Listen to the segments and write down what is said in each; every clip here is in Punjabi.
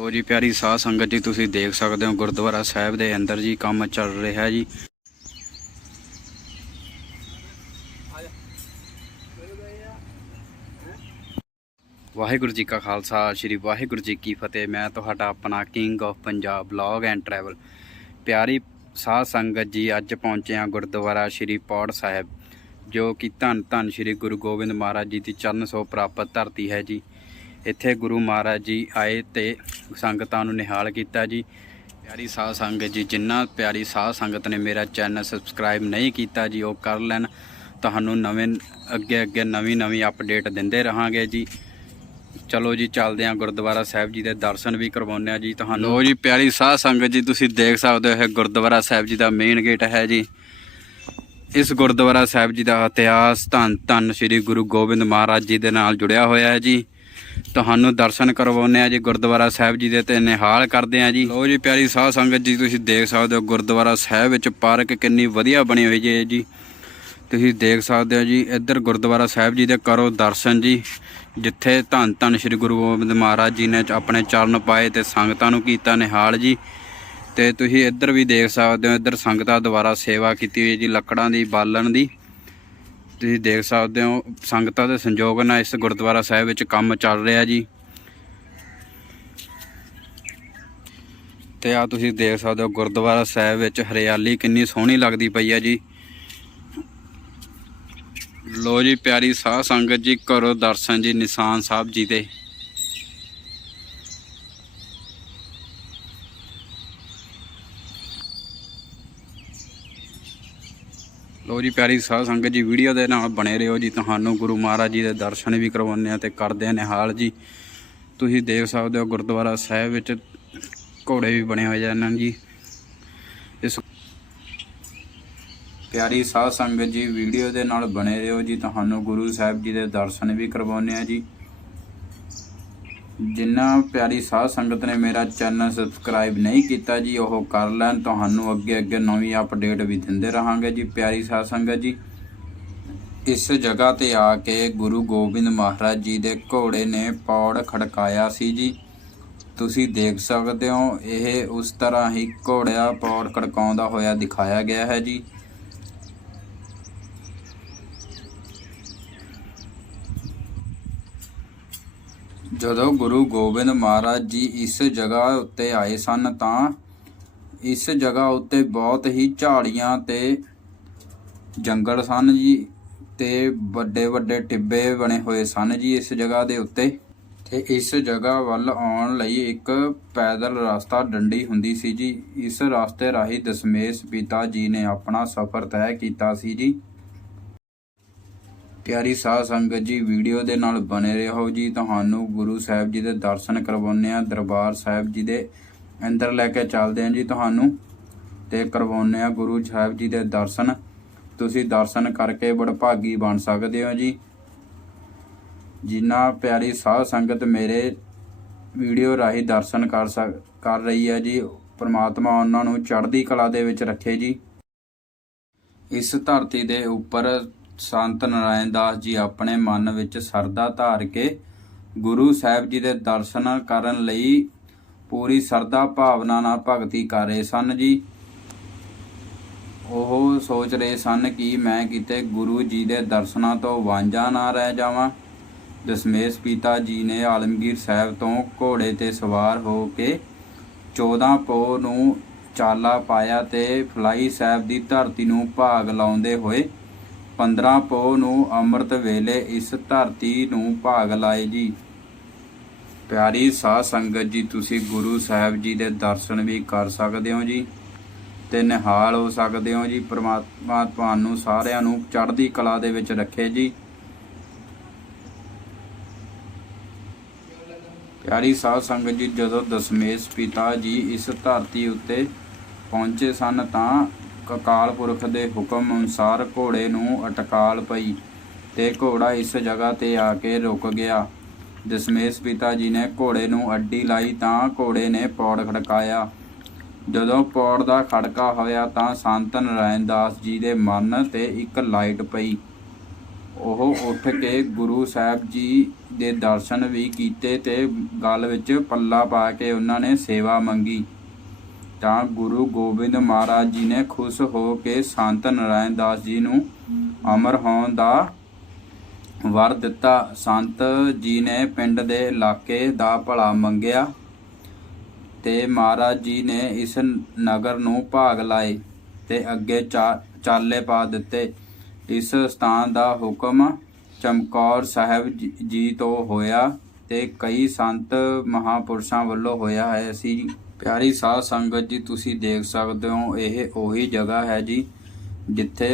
ਲੋ ਜੀ, ਪਿਆਰੀ ਸਾਧ ਸੰਗਤ ਜੀ, ਤੁਸੀਂ ਦੇਖ ਸਕਦੇ ਹੋ ਗੁਰਦੁਆਰਾ ਸਾਹਿਬ ਦੇ ਅੰਦਰ ਜੀ, ਕੰਮ ਚੱਲ ਰਿਹਾ ਜੀ। ਵਾਹਿਗੁਰੂ ਜੀ ਕਾ ਖਾਲਸਾ, ਸ੍ਰੀ ਵਾਹਿਗੁਰੂ ਜੀ ਕੀ ਫਤਿਹ। ਮੈਂ ਤੁਹਾਡਾ ਆਪਣਾ king of Punjab blog and travel ਪਿਆਰੀ ਸਾਧ ਸੰਗਤ ਜੀ, ਅੱਜ ਪਹੁੰਚੇ ਹਾਂ ਗੁਰਦੁਆਰਾ ਸ੍ਰੀ ਪੌੜ ਸਾਹਿਬ, ਜੋ ਕਿ ਧੰਨ ਧੰਨ ਸ੍ਰੀ ਗੁਰੂ ਗੋਬਿੰਦ ਮਹਾਰਾਜ ਜੀ ਦੀ ਚਰਨ ਸੋ ਪ੍ਰਾਪਤ ਧਰਤੀ ਹੈ ਜੀ। ਇੱਥੇ ਗੁਰੂ ਮਹਾਰਾਜ ਜੀ ਆਏ ਤੇ ਸੰਗਤਾਂ ਨੂੰ ਨਿਹਾਲ ਕੀਤਾ ਜੀ। ਪਿਆਰੀ ਸਾਧ ਸੰਗਤ ਜੀ, ਜਿੰਨਾ ਪਿਆਰੀ ਸਾਧ ਸੰਗਤ ਨੇ ਮੇਰਾ ਚੈਨਲ ਸਬਸਕ੍ਰਾਈਬ ਨਹੀਂ ਕੀਤਾ ਜੀ, ਉਹ ਕਰ ਲੈਣ। ਤੁਹਾਨੂੰ ਨਵੇਂ ਅੱਗੇ ਅੱਗੇ ਨਵੀਂ ਨਵੀਂ ਅਪਡੇਟ ਦਿੰਦੇ ਰਹਾਂਗੇ ਜੀ। ਚਲੋ ਜੀ, ਚੱਲਦੇ ਹਾਂ ਗੁਰਦੁਆਰਾ ਸਾਹਿਬ ਜੀ ਦੇ ਦਰਸ਼ਨ ਵੀ ਕਰਵਾਉਂਦੇ ਆ ਜੀ। ਤੁਹਾਨੂੰ ਲੋ ਜੀ, ਪਿਆਰੀ ਸਾਧ ਸੰਗਤ ਜੀ, ਤੁਸੀਂ ਦੇਖ ਸਕਦੇ ਹੋ ਇਹ ਗੁਰਦੁਆਰਾ ਸਾਹਿਬ ਜੀ ਦਾ ਮੇਨ ਗੇਟ ਹੈ ਜੀ। ਇਸ ਗੁਰਦੁਆਰਾ ਸਾਹਿਬ ਜੀ ਦਾ ਇਤਿਹਾਸ ਧੰਨ ਧੰਨ ਸ੍ਰੀ ਗੁਰੂ ਗੋਬਿੰਦ ਮਹਾਰਾਜ ਜੀ ਦੇ ਨਾਲ ਜੁੜਿਆ ਹੋਇਆ ਹੈ ਜੀ। ਤੁਹਾਨੂੰ ਦਰਸ਼ਨ ਕਰਵਾਉਂਦੇ ਆ ਜੀ, ਗੁਰਦੁਆਰਾ ਸਾਹਿਬ ਜੀ ਦੇ ਤੇ ਨਿਹਾਲ ਕਰਦੇ ਆ ਜੀ। ਲੋ ਜੀ ਪਿਆਰੀ ਸਾਧ ਸੰਗਤ ਜੀ, ਤੁਸੀਂ ਦੇਖ ਸਕਦੇ ਹੋ ਗੁਰਦੁਆਰਾ ਸਾਹਿਬ ਵਿੱਚ ਪਾਰਕ ਕਿੰਨੀ ਵਧੀਆ ਬਣੀ ਹੋਈ ਹੈ ਜੀ। ਤੁਸੀਂ ਦੇਖ ਸਕਦੇ ਹੋ ਜੀ, ਇੱਧਰ ਗੁਰਦੁਆਰਾ ਸਾਹਿਬ ਜੀ ਦੇ ਕਰੋ ਦਰਸ਼ਨ ਜੀ, ਜਿੱਥੇ ਧੰਨ ਧੰਨ ਸ੍ਰੀ ਗੁਰੂ ਗੋਬਿੰਦ ਮਹਾਰਾਜ ਜੀ ਨੇ ਆਪਣੇ ਚਰਨ ਪਾਏ ਤੇ ਸੰਗਤਾਂ ਨੂੰ ਕੀਤਾ ਨਿਹਾਲ ਜੀ। ਤੇ ਤੁਸੀਂ ਇੱਧਰ ਵੀ ਦੇਖ ਸਕਦੇ ਹੋ, ਇੱਧਰ ਸੰਗਤਾਂ ਦੁਆਰਾ ਸੇਵਾ ਕੀਤੀ ਹੋਈ ਹੈ ਜੀ, ਲੱਕੜਾਂ ਦੀ, ਬਾਲਣ ਦੀ। ਤੁਸੀਂ ਦੇਖ ਸਕਦੇ ਹੋ, ਸੰਗਤਾਂ ਦੇ ਸੰਯੋਗ ਨਾਲ ਇਸ ਗੁਰਦੁਆਰਾ ਸਾਹਿਬ ਵਿੱਚ ਕੰਮ ਚੱਲ ਰਿਹਾ ਜੀ। ਤੇ ਆ ਤੁਸੀਂ ਦੇਖ ਸਕਦੇ ਹੋ, ਗੁਰਦੁਆਰਾ ਸਾਹਿਬ ਵਿੱਚ ਹਰਿਆਲੀ ਕਿੰਨੀ ਸੋਹਣੀ ਲੱਗਦੀ ਪਈ ਹੈ ਜੀ। ਲੋ ਜੀ ਪਿਆਰੀ ਸਾਧ ਸੰਗਤ ਜੀ ਕਰੋ ਦਰਸ਼ਨ ਜੀ, ਨਿਸ਼ਾਨ ਸਾਹਿਬ ਜੀ ਦੇ। ਲੋ ਜੀ ਪਿਆਰੀ ਸਾਧ ਸੰਗਤ ਜੀ, ਵੀਡੀਓ ਦੇ ਨਾਲ ਬਣੇ ਰਹੋ ਜੀ। ਤੁਹਾਨੂੰ ਗੁਰੂ ਮਹਾਰਾਜ ਜੀ ਦੇ ਦਰਸ਼ਨ ਵੀ ਕਰਵਾਉਂਦੇ ਆ ਤੇ ਕਰਦੇ ਆ ਨਿਹਾਲ ਜੀ। ਤੁਸੀਂ ਦੇਖ ਸਕਦੇ ਹੋ ਗੁਰਦੁਆਰਾ ਸਾਹਿਬ ਵਿੱਚ ਘੋੜੇ ਵੀ ਬਣੇ ਹੋਏ ਹਨ ਜੀ। ਇਸ ਪਿਆਰੀ ਸਾਧ ਸੰਗਤ ਜੀ, ਵੀਡੀਓ ਦੇ ਨਾਲ ਬਣੇ ਰਹੋ ਜੀ। ਤੁਹਾਨੂੰ ਗੁਰੂ ਸਾਹਿਬ ਜੀ ਦੇ ਦਰਸ਼ਨ ਵੀ ਕਰਵਾਉਂਦੇ ਆ ਜੀ। ਜਿੰਨਾ ਪਿਆਰੀ ਸਾਧ ਸੰਗਤ ਨੇ ਮੇਰਾ ਚੈਨਲ ਸਬਸਕ੍ਰਾਈਬ ਨਹੀਂ ਕੀਤਾ ਜੀ, ਉਹ ਕਰ ਲੈਣ। ਤੁਹਾਨੂੰ ਅੱਗੇ ਅੱਗੇ ਨਵੀਂ ਅਪਡੇਟ ਵੀ ਦਿੰਦੇ ਰਹਾਂਗੇ ਜੀ, ਪਿਆਰੀ ਸਾਧ ਸੰਗਤ ਜੀ। ਇਸ ਜਗ੍ਹਾ ਤੇ ਆ ਕੇ ਗੁਰੂ ਗੋਬਿੰਦ ਮਹਾਰਾਜ ਜੀ ਦੇ ਘੋੜੇ ਨੇ ਪੌੜ ਖੜਕਾਇਆ ਸੀ ਜੀ। ਤੁਸੀਂ ਦੇਖ ਸਕਦੇ ਹੋ, ਇਹ ਉਸ ਤਰ੍ਹਾਂ ਹੀ ਘੋੜਿਆ ਪੌੜ ਖੜਕਾਉਂਦਾ ਹੋਇਆ ਦਿਖਾਇਆ ਗਿਆ ਹੈ ਜੀ। ਜਦੋਂ ਗੁਰੂ ਗੋਬਿੰਦ ਮਹਾਰਾਜ ਜੀ ਇਸ ਜਗ੍ਹਾ ਉੱਤੇ ਆਏ ਸਨ ਤਾਂ ਇਸ ਜਗ੍ਹਾ ਉੱਤੇ ਬਹੁਤ ਹੀ ਝਾੜੀਆਂ ਤੇ ਜੰਗਲ ਸਨ ਜੀ ਤੇ ਵੱਡੇ ਵੱਡੇ ਟਿੱਬੇ ਬਣੇ ਹੋਏ ਸਨ ਜੀ ਇਸ ਜਗ੍ਹਾ ਦੇ ਉੱਤੇ। ਤੇ ਇਸ ਜਗ੍ਹਾ ਵੱਲ ਆਉਣ ਲਈ ਇੱਕ ਪੈਦਲ ਰਸਤਾ ਡੰਡੀ ਹੁੰਦੀ ਸੀ ਜੀ। ਇਸ ਰਸਤੇ ਰਾਹੀਂ ਦਸ਼ਮੇਸ਼ ਪਿਤਾ ਜੀ ਨੇ ਆਪਣਾ ਸਫ਼ਰ ਤੈਅ ਕੀਤਾ ਸੀ ਜੀ। ਪਿਆਰੀ ਸਾਧ ਸੰਗਤ ਜੀ, ਵੀਡੀਓ ਦੇ ਨਾਲ ਬਨੇ ਰਹੋ ਜੀ। ਤੁਹਾਨੂੰ ਗੁਰੂ ਸਾਹਿਬ ਜੀ ਦੇ ਦਰਸ਼ਨ ਕਰਵਾਉਂਦੇ ਆ ਦਰਬਾਰ ਸਾਹਿਬ ਜੀ ਦੇ ਅੰਦਰ ਲੈ ਕੇ ਚੱਲਦੇ ਆ ਜੀ ਤੁਹਾਨੂੰ ਤੇ ਕਰਵਾਉਂਦੇ ਆ ਗੁਰੂ ਸਾਹਿਬ ਜੀ ਦੇ ਦਰਸ਼ਨ। ਤੁਸੀਂ ਦਰਸ਼ਨ ਕਰਕੇ ਬੜਭਾਗੀ ਬਣ ਸਕਦੇ ਹੋ ਜੀ। ਜਿਨ੍ਹਾਂ ਪਿਆਰੀ ਸਾਧ ਸੰਗਤ ਮੇਰੇ ਵੀਡੀਓ ਰਾਹੀਂ ਦਰਸ਼ਨ ਕਰ ਸਕ, ਕਰ ਰਹੀ ਹੈ ਜੀ, ਪ੍ਰਮਾਤਮਾ ਉਹਨਾਂ ਨੂੰ ਚੜ੍ਹਦੀ ਕਲਾ ਦੇ ਵਿੱਚ ਰੱਖੇ ਜੀ। ਇਸ ਧਰਤੀ ਦੇ ਉੱਪਰ ਸੰਤ ਨਰਾਇਣ ਦਾਸ ਜੀ ਆਪਣੇ ਮਨ ਵਿੱਚ ਸਰਦਾ ਧਾਰ ਕੇ ਗੁਰੂ ਸਾਹਿਬ ਜੀ ਦੇ ਦਰਸ਼ਨ ਕਰਨ ਲਈ ਪੂਰੀ ਸਰਦਾ ਭਾਵਨਾ ਨਾਲ ਭਗਤੀ ਕਰ ਰਹੇ ਸਨ ਜੀ। ਉਹ ਸੋਚ ਰਹੇ ਸਨ ਕਿ ਮੈਂ ਕਿਤੇ ਗੁਰੂ ਜੀ ਦੇ ਦਰਸ਼ਨਾਂ ਤੋਂ ਵਾਂਝਾ ਨਾ ਰਹਿ ਜਾਵਾਂ। ਦਸ਼ਮੇਸ਼ ਪਿਤਾ ਜੀ ਨੇ ਆਲਮਗੀਰ ਸਾਹਿਬ ਤੋਂ ਘੋੜੇ ਤੇ ਸਵਾਰ ਹੋ ਕੇ 14 ਪੋ ਨੂੰ ਚਾਲਾ ਪਾਇਆ ਤੇ ਫਲਾਈ ਸਾਹਿਬ ਦੀ ਧਰਤੀ ਨੂੰ ਭਾਗ ਲਾਉਂਦੇ ਹੋਏ 15 ਪੋ ਨੂੰ ਅੰਮ੍ਰਿਤ ਵੇਲੇ ਇਸ ਧਰਤੀ ਨੂੰ ਭਾਗ ਲਾਏ ਜੀ। ਪਿਆਰੀ ਸਾਧ ਸੰਗਤ ਜੀ, ਤੁਸੀਂ ਗੁਰੂ ਸਾਹਿਬ ਜੀ ਦੇ ਦਰਸ਼ਨ ਵੀ ਕਰ ਸਕਦੇ ਹੋ ਜੀ ਤੇ ਨਿਹਾਲ ਹੋ ਸਕਦੇ ਹੋ ਜੀ। ਪ੍ਰਮਾਤਮਾ ਤੁਹਾਨੂੰ ਸਾਰਿਆਂ ਨੂੰ ਚੜ੍ਹਦੀ ਕਲਾ ਦੇ ਵਿੱਚ ਰੱਖੇ ਜੀ। ਪਿਆਰੀ ਸਾਧ ਸੰਗਤ ਜੀ, ਜਦੋਂ ਦਸ਼ਮੇਸ਼ ਪਿਤਾ ਜੀ ਇਸ ਧਰਤੀ ਉੱਤੇ ਪਹੁੰਚੇ ਸਨ ਤਾਂ ਅਕਾਲ ਪੁਰਖ ਦੇ ਹੁਕਮ ਅਨੁਸਾਰ ਘੋੜੇ ਨੂੰ ਅਟਕਾਲ ਪਈ ਤੇ ਘੋੜਾ ਇਸ ਜਗ੍ਹਾ ਤੇ ਆ ਕੇ ਰੁਕ ਗਿਆ। ਦਸ਼ਮੇਸ਼ ਪਿਤਾ ਜੀ ਨੇ ਘੋੜੇ ਨੂੰ ਅੱਡੀ ਲਾਈ ਤਾਂ ਘੋੜੇ ਨੇ ਪੌੜ ਖੜਕਾਇਆ। ਜਦੋਂ ਪੌੜ ਦਾ ਖੜਕਾ ਹੋਇਆ ਤਾਂ ਸੰਤ ਨਰਾਇਣ ਦਾਸ ਜੀ ਦੇ ਮਨ ਤੇ ਇੱਕ ਲਾਈਟ ਪਈ। ਉਹ ਉੱਠ ਕੇ ਗੁਰੂ ਸਾਹਿਬ ਜੀ ਦੇ ਦਰਸ਼ਨ ਵੀ ਕੀਤੇ ਤੇ ਗਲ ਵਿੱਚ ਪੱਲਾ ਪਾ ਕੇ ਉਹਨਾਂ ਨੇ ਸੇਵਾ ਮੰਗੀ। ਤਾਂ ਗੁਰੂ ਗੋਬਿੰਦ ਮਹਾਰਾਜ ਜੀ ਨੇ ਖੁਸ਼ ਹੋ ਕੇ ਸੰਤ ਨਰਾਇਣ ਦਾਸ ਜੀ ਨੂੰ ਅਮਰ ਹੋਣ ਦਾ ਵਰ ਦਿੱਤਾ। ਸੰਤ ਜੀ ਨੇ ਪਿੰਡ ਦੇ ਇਲਾਕੇ ਦਾ ਭਲਾ ਮੰਗਿਆ ਤੇ ਮਹਾਰਾਜ ਜੀ ਨੇ ਇਸ ਨਗਰ ਨੂੰ ਭਾਗ ਲਾਏ ਤੇ ਅੱਗੇ ਚਾ- ਚਾਲੇ ਪਾ ਦਿੱਤੇ। ਇਸ ਸਥਾਨ ਦਾ ਹੁਕਮ ਚਮਕੌਰ ਸਾਹਿਬ ਜੀ- ਜੀ ਤੋਂ ਹੋਇਆ ਤੇ ਕਈ ਸੰਤ ਮਹਾਪੁਰਸ਼ਾਂ ਵੱਲੋਂ ਹੋਇਆ ਹੈ। ਅਸੀਂ ਪਿਆਰੀ ਸਾਧ ਸੰਗਤ ਜੀ, ਤੁਸੀਂ ਦੇਖ ਸਕਦੇ ਹੋ, ਇਹ ਉਹੀ ਜਗ੍ਹਾ ਹੈ ਜੀ, ਜਿੱਥੇ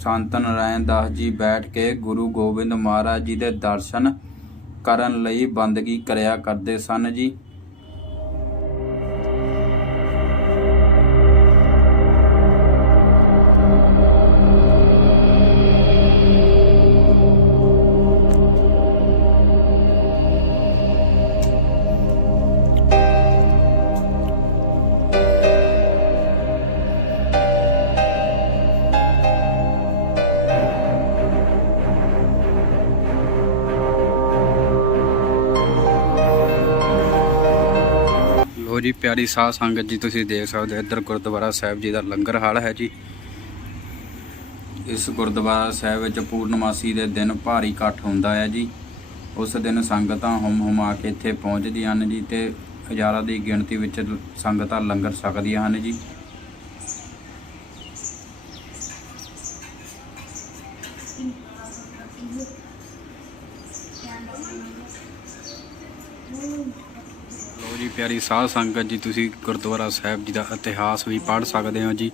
ਸੰਤ ਨਰਾਇਣ ਦਾਸ ਜੀ ਬੈਠ ਕੇ ਗੁਰੂ ਗੋਬਿੰਦ ਮਹਾਰਾਜ ਜੀ ਦੇ ਦਰਸ਼ਨ ਕਰਨ ਲਈ ਬੰਦਗੀ ਕਰਿਆ ਕਰਦੇ ਸਨ ਜੀ। ਲੋ ਜੀ ਪਿਆਰੀ ਸਾਧ ਸੰਗਤ ਜੀ ਤੁਸੀਂ ਦੇਖ ਸਕਦੇ ਹੋ, ਇੱਧਰ ਗੁਰਦੁਆਰਾ ਸਾਹਿਬ ਜੀ ਦਾ ਲੰਗਰ ਹਾਲ ਹੈ ਜੀ। ਇਸ ਗੁਰਦੁਆਰਾ ਸਾਹਿਬ ਵਿੱਚ ਪੂਰਨਮਾਸੀ ਦੇ ਦਿਨ ਭਾਰੀ ਇਕੱਠ ਹੁੰਦਾ ਹੈ ਜੀ। ਉਸ ਦਿਨ ਸੰਗਤਾਂ ਹੁਮ ਹੁਮਾ ਕੇ ਇੱਥੇ ਪਹੁੰਚਦੀਆਂ ਹਨ ਜੀ ਤੇ ਹਜ਼ਾਰਾਂ ਦੀ ਗਿਣਤੀ ਵਿੱਚ ਸੰਗਤਾਂ ਲੰਗਰ ਛਕਦੀਆਂ ਹਨ ਜੀ। ਪਿਆਰੀ ਸਾਧ ਸੰਗਤ ਜੀ, ਤੁਸੀਂ ਗੁਰਦੁਆਰਾ ਸਾਹਿਬ ਜੀ ਦਾ ਇਤਿਹਾਸ ਵੀ ਪੜ੍ਹ ਸਕਦੇ ਹੋ ਜੀ।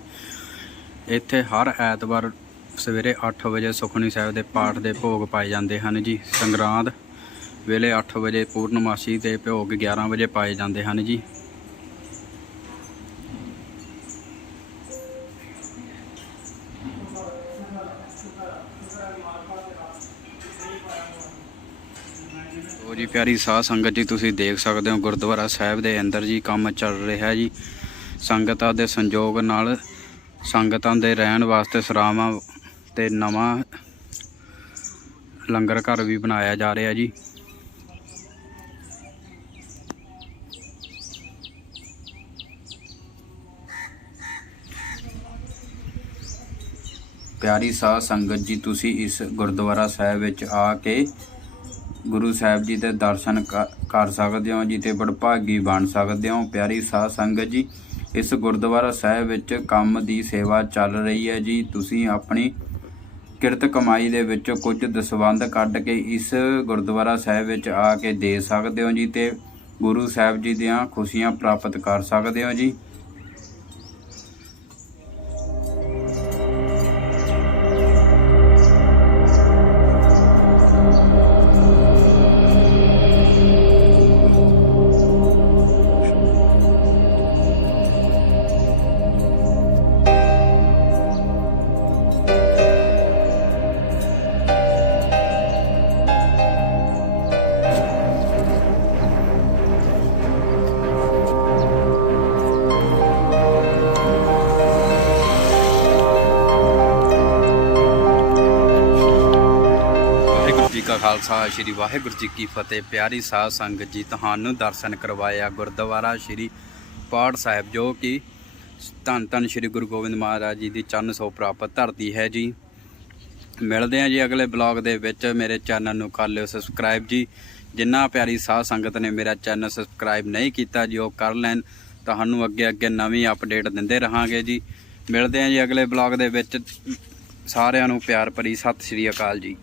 ਇੱਥੇ ਹਰ ਐਤਵਾਰ ਸਵੇਰੇ 8 ਵਜੇ ਸੁਖਣੀ ਸਾਹਿਬ ਦੇ ਪਾਠ ਦੇ ਭੋਗ ਪਾਏ ਜਾਂਦੇ ਹਨ ਜੀ। ਸੰਗਰਾਂਦ ਵੇਲੇ 8 ਵਜੇ ਪੂਰਨਮਾਸ਼ੀ ਦੇ ਭੋਗ 11 ਵਜੇ ਪਾਏ ਜਾਂਦੇ ਹਨ ਜੀ। ਉਹ ਜੀ ਪਿਆਰੀ ਸਾਧ ਸੰਗਤ ਜੀ, ਤੁਸੀਂ ਦੇਖ ਸਕਦੇ ਹੋ ਗੁਰਦੁਆਰਾ ਸਾਹਿਬ ਦੇ ਅੰਦਰ ਜੀ ਕੰਮ ਚੱਲ ਰਿਹਾ ਜੀ। ਸੰਗਤਾਂ ਦੇ ਸੰਯੋਗ ਨਾਲ ਸੰਗਤਾਂ ਦੇ ਰਹਿਣ ਵਾਸਤੇ ਸਰਾਵਾਂ ਤੇ ਨਵਾਂ ਲੰਗਰ ਘਰ ਵੀ ਬਣਾਇਆ ਜਾ ਰਿਹਾ ਜੀ। ਪਿਆਰੀ ਸਾਧ ਸੰਗਤ ਜੀ, ਤੁਸੀਂ ਇਸ ਗੁਰਦੁਆਰਾ ਸਾਹਿਬ ਵਿੱਚ ਆ ਕੇ ਗੁਰੂ ਸਾਹਿਬ ਜੀ ਦੇ ਦਰਸ਼ਨ ਕ- ਕਰ ਸਕਦੇ ਹੋ ਜੀ ਤੇ ਬੜਭਾਗੀ ਬਣ ਸਕਦੇ ਹੋ। ਪਿਆਰੀ ਸਾਧ ਸੰਗਤ ਜੀ, ਇਸ ਗੁਰਦੁਆਰਾ ਸਾਹਿਬ ਵਿੱਚ ਕੰਮ ਦੀ ਸੇਵਾ ਚੱਲ ਰਹੀ ਹੈ ਜੀ। ਤੁਸੀਂ ਆਪਣੀ ਕਿਰਤ ਕਮਾਈ ਦੇ ਵਿੱਚੋਂ ਕੁਝ ਦਸਵੰਧ ਕੱਢ ਕੇ ਇਸ ਗੁਰਦੁਆਰਾ ਸਾਹਿਬ ਵਿੱਚ ਆ ਕੇ ਦੇ ਸਕਦੇ ਹੋ ਜੀ ਤੇ ਗੁਰੂ ਸਾਹਿਬ ਜੀ ਦੀਆਂ ਖੁਸ਼ੀਆਂ ਪ੍ਰਾਪਤ ਕਰ ਸਕਦੇ ਹੋ ਜੀ। ਖਾਲਸਾ, ਸ੍ਰੀ ਵਾਹਿਗੁਰੂ ਜੀ ਕੀ ਫਤਿਹ। ਪਿਆਰੀ ਸਾਧ ਸੰਗਤ ਜੀ, ਤੁਹਾਨੂੰ ਦਰਸ਼ਨ ਕਰਵਾਇਆ ਗੁਰਦੁਆਰਾ ਸ੍ਰੀ ਪਾਠ ਸਾਹਿਬ, ਜੋ ਕਿ ਧੰਨ ਧੰਨ ਸ੍ਰੀ ਗੁਰੂ ਗੋਬਿੰਦ ਮਹਾਰਾਜ ਜੀ ਦੀ ਚੰਨ ਸੋ ਪ੍ਰਾਪਤ ਧਰਤੀ ਹੈ ਜੀ। ਮਿਲਦੇ ਹਾਂ ਜੀ ਅਗਲੇ ਬਲੌਗ ਦੇ ਵਿੱਚ। ਮੇਰੇ ਚੈਨਲ ਨੂੰ ਕਰ ਲਿਓ ਸਬਸਕ੍ਰਾਈਬ ਜੀ। ਜਿੰਨਾ ਪਿਆਰੀ ਸਾਧ ਸੰਗਤ ਨੇ ਮੇਰਾ ਚੈਨਲ ਸਬਸਕ੍ਰਾਈਬ ਨਹੀਂ ਕੀਤਾ ਜੀ, ਉਹ ਕਰ ਲੈਣ। ਤੁਹਾਨੂੰ ਅੱਗੇ ਅੱਗੇ ਨਵੀਂ ਅਪਡੇਟ ਦਿੰਦੇ ਰਹਾਂਗੇ ਜੀ। ਮਿਲਦੇ ਹਾਂ ਜੀ ਅਗਲੇ ਬਲੌਗ ਦੇ ਵਿੱਚ। ਸਾਰਿਆਂ ਨੂੰ ਪਿਆਰ ਭਰੀ ਸਤਿ ਸ੍ਰੀ ਅਕਾਲ ਜੀ।